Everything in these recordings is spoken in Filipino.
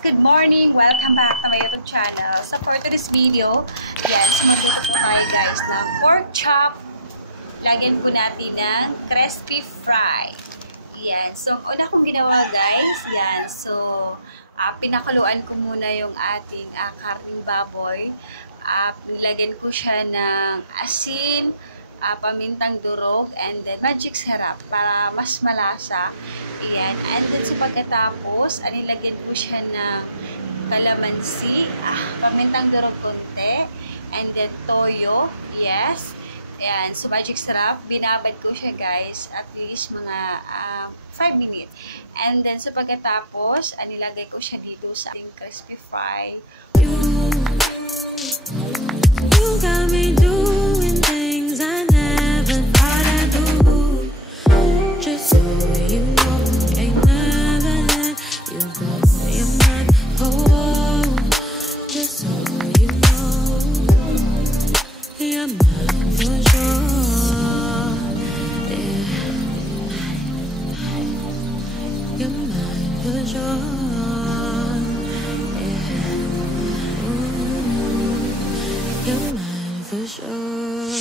Good morning! Welcome back to my YouTube channel. So for today's video, sumututo po tayo guys ng pork chop. Lagyan po natin ng crispy fry. Yan. So, una kong ginawa guys, So, pinakuluan ko muna yung ating karning baboy. Nilagyan ko siya ng asin, pamintang durog, and then magic syrup para mas malasa. Ayan. And then sa pagkatapos, nilagyan ko siya ng kalamansi, pamintang durog konti, and then toyo. Yes. Ayan. So magic syrup, binabad ko siya guys at least mga 5 minutes. And then sa pagkatapos, nilagay ko siya dito sa ating crispy fry. You got me doing things I never thought I'd do. Just so you know, ain't never let you go. You're my whole. Just so you know, you're mine for sure. Yeah, you're mine for sure. You're mine for sure.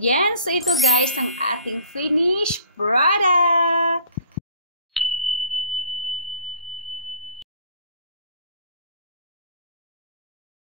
Yan, so ito guys ang ating finished product.